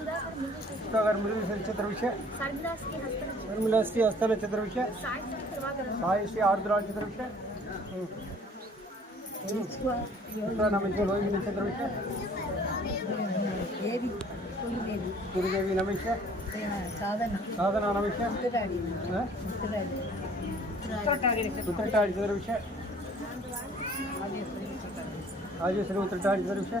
ಸುಧಾಕರ್ ಮುರುಗೇಶ್ವರ ಚತುರ್ವಿಷಯ ನಿರ್ಮಲಾಸ್ತಿ ಹಸ್ತನ ಚತುರ್ವಿಷಯ ಸಾಯಿ ಶ್ರೀ ಆರ್ದ್ರ ಚತುರ್ವಿಷಯ ರೋಹಿಣಿ ಚತುರ್ವಿಷಯ ಗುರುದೇವಿ ನಮಿಷ ಸಾಧನಾ ನಮಿಷ ಉತ್ತರಟಾಡಿ ಚತುರ್ವಿಷಯ ರಾಜೇಶ್ವರಿ ಉತ್ತರಟಾಡಿ ಚತುರ್ವಿಷಯ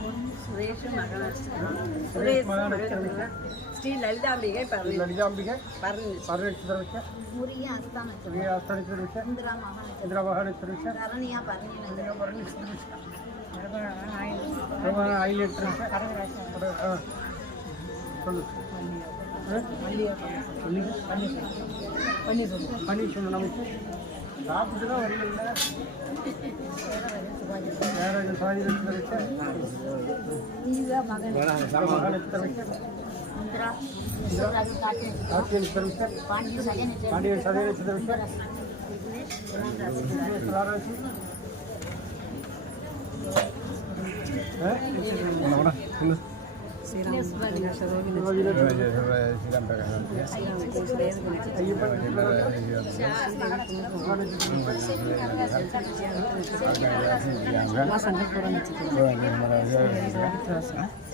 சுரேஷ் மகாராஷ்டிரா. ஸ்ரீ லலிதாம்பிகை லலிதாம்பிகை இந்திரா மகாலட்சுமி சொல்லு பன்னீர். சொல்லு பன்னீர். சொல்லு நமக்கு சாப்பிட்டு தான் வரல வேற சாதிகளுக்கு கிடைச்சா பாண்டியன் சதவீத சிதவிஷர்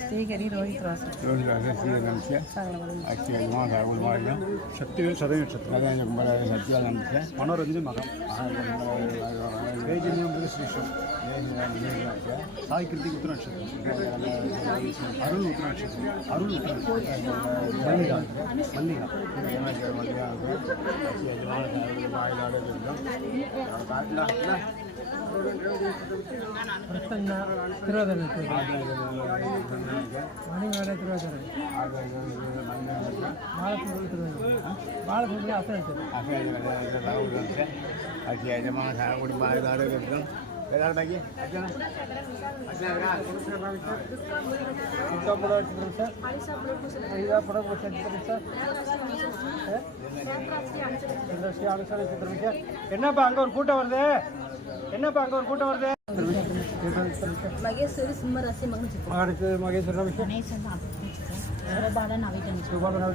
ஸ்ரீகரி ரோஹித் ராசன் ரோஹித் ராசன் ஸ்ரீகரி அக்ஷய குமார் ராகுல் மாரியம் சக்தி சதவீத மனோரஞ்சன் மகம் ஸ்ரீ ಸದಯ ನಕ್ಷತ್ರ ಸತ್ಯ ನಂಬಿಕೆ ಮನೋರಂಜನೆ ಮಗ ತೇಜನ್ಯ ಶ್ರೀಶ್ವರ ಸಾಯಿ ಕೃತಿಕ್ ಉತ್ತರ ನಕ್ಷತ್ರ ಅರುಣ್ ಉತ್ತರ ನಕ್ಷತ್ರ ಅರುಣ್ ಉತ್ತರ ನಕ್ಷತ್ರ ಮಲ್ಲಿಗ ಮಲ್ಲಿಗ மணிமேலை வேதாள் பாக்கி அர்ச்சனா அர்ச்சனா ఇంకా కూడా వచ్చింది సార్ ఇంకా కూడా వచ్చింది సార్ என்னப்பா அங்க ஒரு கூட்டம் வருது? என்னப்பா அங்க ஒரு கூட்டம் வருது? மகேஸ்வரி சிம்மராசி மகன் மகேஸ்வரி ரமேஷ் சுபாலன் அவை சுபாலன் அவை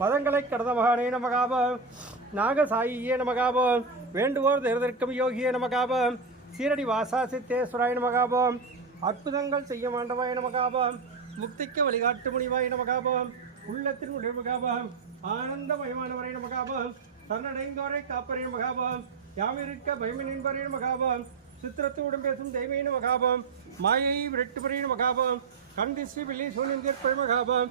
பதங்களை கடந்த மகானே நமகாபம் நாகசாயியே நமகாபம் வேண்டுவோர் தேர்தற்கும் யோகியே நமகாபம் சீரடி வாசா சித்தேஸ்வராய நமகாபம் அற்புதங்கள் செய்ய மாண்டவாய நமகாபம் முக்திக்கு வழிகாட்டு முனிவாய நமகாபம் உள்ளத்தின் உடைமகாபம் ஆனந்தமயமானவரை நமகாபம் தன்னடைந்தோரை காப்பரை மகாபம் யாமிருக்க பயமினின்பரின் மகாபம் சித்திரத்தோடும் பேசும் தெய்வீன மகாபம் மாயை விரட்டுபரின் மகாபம் கண் திஸ்ரீ பிள்ளி சூனியந்திற்பரி மகாபம்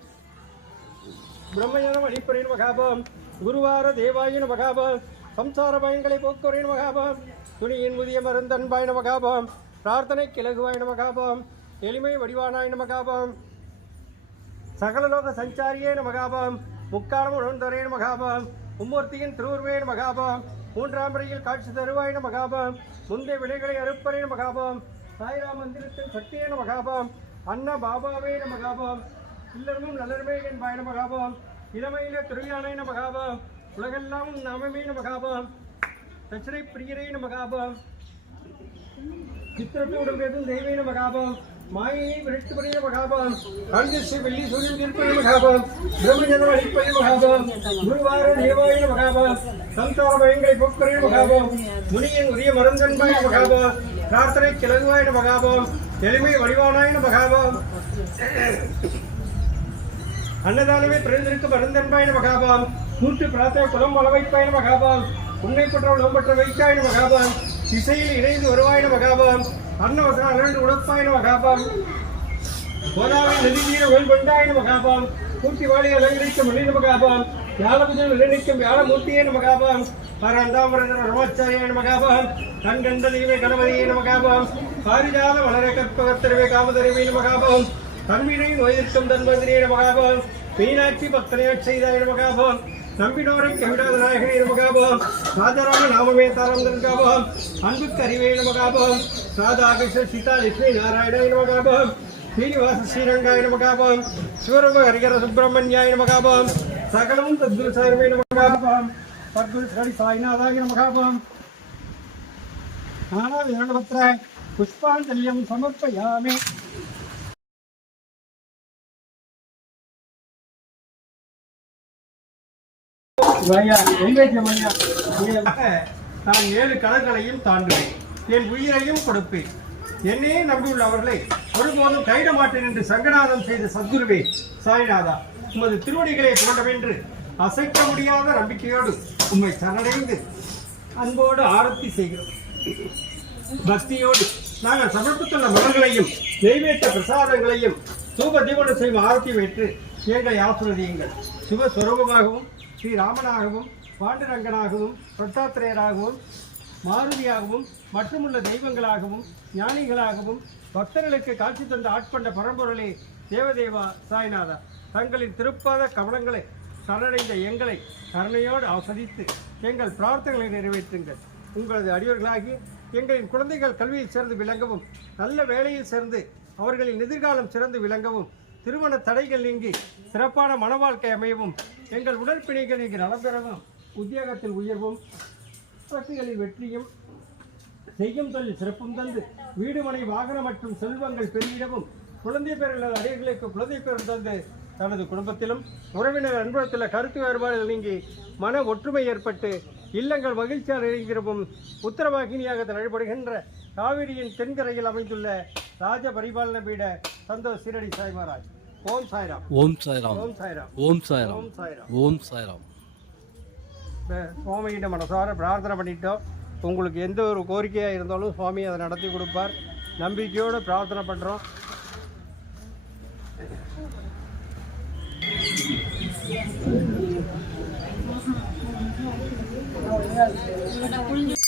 பிரம்மஞான மணிப்பரின் மகாபம் குருவார தேவாயின மகாபம் சம்சார பயன்களை போக்குவரின் மகாபம் துணியின் முதிய மருந்தன்பாயின மகாபம் பிரார்த்தனை கிழகுவாயின மகாபம் எளிமை வடிவானாயின மகாபம் சகலலோக சஞ்சாரியே மகாபம் முக்காலம் உணர்ந்தரே மகாபம் மும்மூர்த்தியின் திருவுருவேன் மகாபம் மூன்றாம் முறையில் காட்சி தருவாயின மகாபம் முந்தைய விலைகளை அறுப்பரேன மகாபம் சாய்ராம் மந்திரத்தின் சக்தியேன மகாபம் அன்ன பாபாவேன மகாபம் இல்லறமும் நல்லருமே என் பாயன மகாபம் இளமையில துறையானேன மகாபம் உலகெல்லாம் நாமமே மகாபம் தட்சணை பிரியரேன மகாபம் சித்திரத்தோடு பேசும் தெய்வீன மகாபம் மாயை விரட்டுபடிய மகாபம் காங்கிரஸ் வெள்ளி சூரியன் திருப்பதி மகாபம் பிரம்மஜனம் அளிப்பதி மகாபம் குருவார தேவாயின மகாபம் சந்தார பயங்களை போக்குறைய மகாபம் முனியின் உரிய மருந்தன்பாய மகாபம் பிரார்த்தனை கிழங்குவாயின மகாபம் எளிமை வடிவானாயின மகாபம் அன்னதானமே பிறந்திருக்கு பரந்தன்பாயின மகாபாம் நூற்று பிரார்த்தனை குலம் வளவைப்பாயின மகாபாம் உண்மை பெற்ற உணவு பெற்ற வைக்காயின மகாபாம் இசையில் இணைந்து வருவாயின மகாபாம் அன்னவசன அருள் உடற்பாயின மகாபாம் கோதாவை நதி நீர கொண்டாயின மகாபாம் கூட்டி வாழி அலங்கரிக்கும் மனித மகாபாம் யாழபுதல் நிலைநிற்கும் யாழமூர்த்தியேன மகாபாம் பரந்தாமரன் ரமாச்சாரியான மகாபாம் கண் கண்ட தெய்வ கணபதியேன மகாபாம் பாரிஜாத வளர கற்பகத்தருவே காமதரவேன மகாபாம் தன்வினை நோயிற்கும் தன்வந்திரேன மகாபாம் மீனாட்சி பக்தனையாட் செய்தாயின மகாபாம் நம்பினோரும் கவிடாத நாயகனே மகாபாம் ராஜராம நாமமே தாரம் மகாபாம் அன்புக்கு அறிவேன ராதா கிருஷ்ண சீதா லட்சுமி நாராயண மகாபாம் ஸ்ரீனிவாச ஸ்ரீரங்காய நமகாபாம் சிவரூப ஹரிகர சுப்பிரமணியாய நமகாபாம் சகலமும் தத்குரு சாயமே நமகாபாம் தத்குரு ஸ்ரீ சாய்நாதாய நமகாபாம் நானாவிதரணபத்ர புஷ்பாஞ்சலியம் சமர்ப்பயாமே. நான் ஏழு கடல்களையும் தாண்டுவேன். என் உயிரையும் கொடுப்பேன். என்னையே நம்பியுள்ள அவர்களை ஒருபோதும் கைட மாட்டேன் என்று சங்கநாதம் செய்த சத்குருவே. சாய்நாதா உமது திருவடிகளை புரண்டவென்று அசைக்க முடியாத நம்பிக்கையோடு உம்மை சரணடைந்து அன்போடு ஆரத்தி செய்கிறோம். பக்தியோடு நாங்கள் சமர்ப்பித்துள்ள மலர்களையும் நெய்வேற்ற பிரசாதங்களையும் தூப தீபன செய்யும் ஆரத்தி வைத்து எங்களை ஆசிர்வதியுங்கள். சிவஸ்வரூபமாகவும் ஸ்ரீராமனாகவும் பாண்டுரங்கனாகவும் பட்டாத்திரேயராகவும் மாருதியாகவும் மற்றுமுள்ள தெய்வங்களாகவும் ஞானிகளாகவும் பக்தர்களுக்கு காட்சி தந்த ஆட்கொண்ட பரம்பொருளே தேவதேவா சாய்நாதா. தங்களின் திருப்பாத கவனங்களை சரணடைந்த எங்களை கருணையோடு ஆஸ்வதித்து எங்கள் பிரார்த்தனைகளை நிறைவேற்றுங்கள். உங்களது அடியவர்களாகி எங்களின் குழந்தைகள் கல்வியில் சேர்ந்து விளங்கவும் நல்ல வேலையில் சேர்ந்து அவர்களின் எதிர்காலம் சிறந்து விளங்கவும் திருமண தடைகள் நீங்கி சிறப்பான மன வாழ்க்கை அமையவும் எங்கள் உடற்பிணைகள் நீங்கி நலம்பெறவும் உத்தியோகத்தில் உயர்வும் வசதிகளில் வெற்றியும் செய்யும் தொழில் சிறப்பும் தந்து வீடு மனை வாகனம் மற்றும் செல்வங்கள் பெருகிடவும் குழந்தை பேர் அடைகளுக்கு குழந்தை பேர் தந்து தனது குடும்பத்திலும் உறவினர் அன்புறத்தில் கருத்து வேறுபாடுகள் நீங்கி மன ஒற்றுமை ஏற்பட்டு இல்லங்கள் மகிழ்ச்சியாக இணைந்திரவும் உத்தரவாகினியாக நடைபெறுகின்ற காவிரியின் தென்கரையில் அமைந்துள்ள ராஜ பரிபாலன பீட சந்தோஷ் சீரடி சாய் மகாராஜ் ஓம் சாய்ராம். ஓம் சாய்ராம். ஓம் சாய்ராம். ஓம் சாய்ராம். ஓம் சாய்ராம். ஓம் சாய்ராம். சுவாமிகிட்ட மனசார பிரார்த்தனை பண்ணிட்டோம். உங்களுக்கு எந்த ஒரு கோரிக்கையாக இருந்தாலும் சுவாமி அதை நடத்தி கொடுப்பார். நம்பிக்கையோடு பிரார்த்தனை பண்ணுறோம் சச்சிதானந்த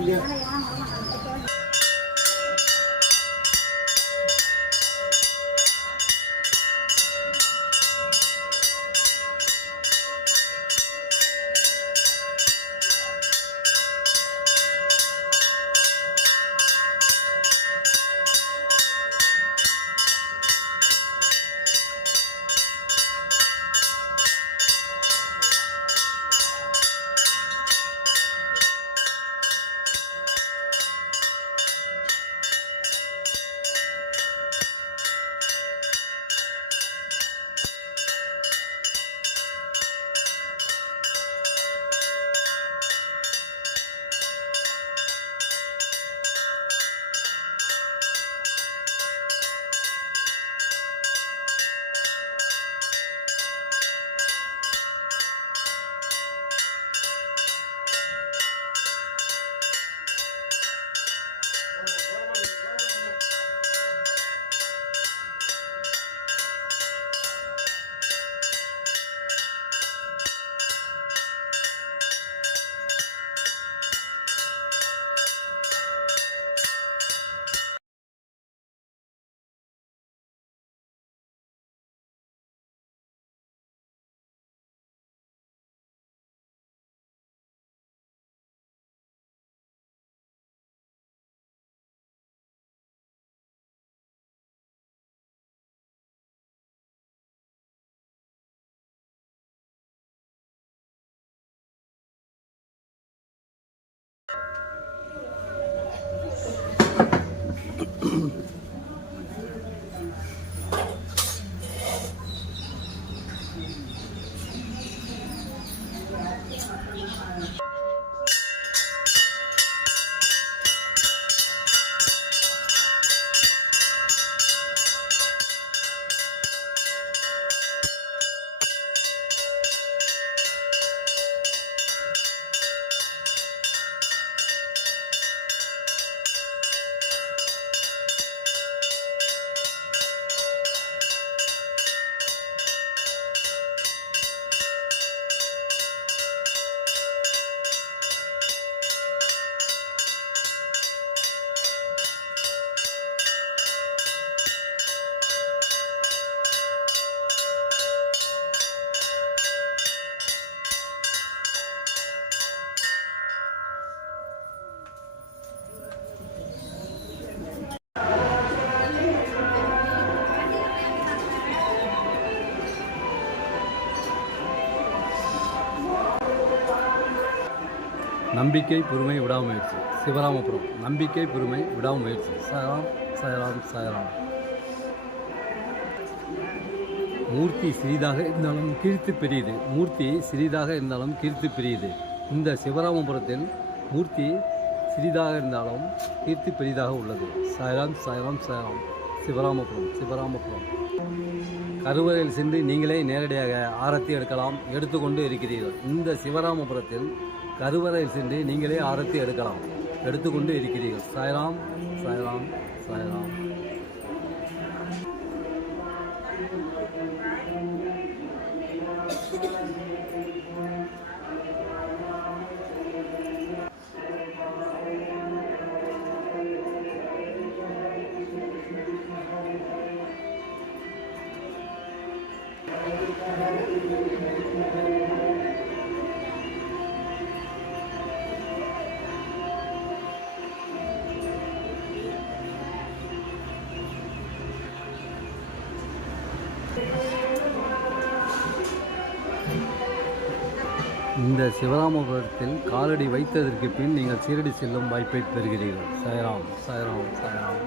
Yeah. நம்பிக்கை பொறுமை விடாமுயற்சி. சிவராமபுரம். நம்பிக்கை பொறுமை விடாமுயற்சி. சயராம் சயராம் சாயராம். மூர்த்தி சிறிதாக இருந்தாலும் கீழ்த்து பெரியது. மூர்த்தி சிறிதாக இருந்தாலும் கீழ்த்து பெரியது. இந்த சிவராமபுரத்தில் மூர்த்தி சிறிதாக இருந்தாலும் கீர்த்தி பெரிதாக உள்ளது. சாயராம் சாயராம் சாயராம். சிவராமபுரம் சிவராமபுரம். கருவறையில் சென்று நீங்களே நேரடியாக ஆரத்தி எடுக்கலாம் எடுத்துக்கொண்டு இருக்கிறீர்கள். இந்த சிவராமபுரத்தில் கருவறையில் சென்று நீங்களே ஆரத்தி எடுக்கலாம். எடுத்துக்கொண்டு இருக்கிறீர்கள். சாய்ராம் சாய்ராம் சாய்ராம். சிவராமபுரத்தில் காலடி வைத்ததற்கு பின் நீங்கள் சீரடி செல்லும் வாய்ப்பை பெறுகிறீர்கள். சாய்ராம் சாய்ராம் சாய்ராம்.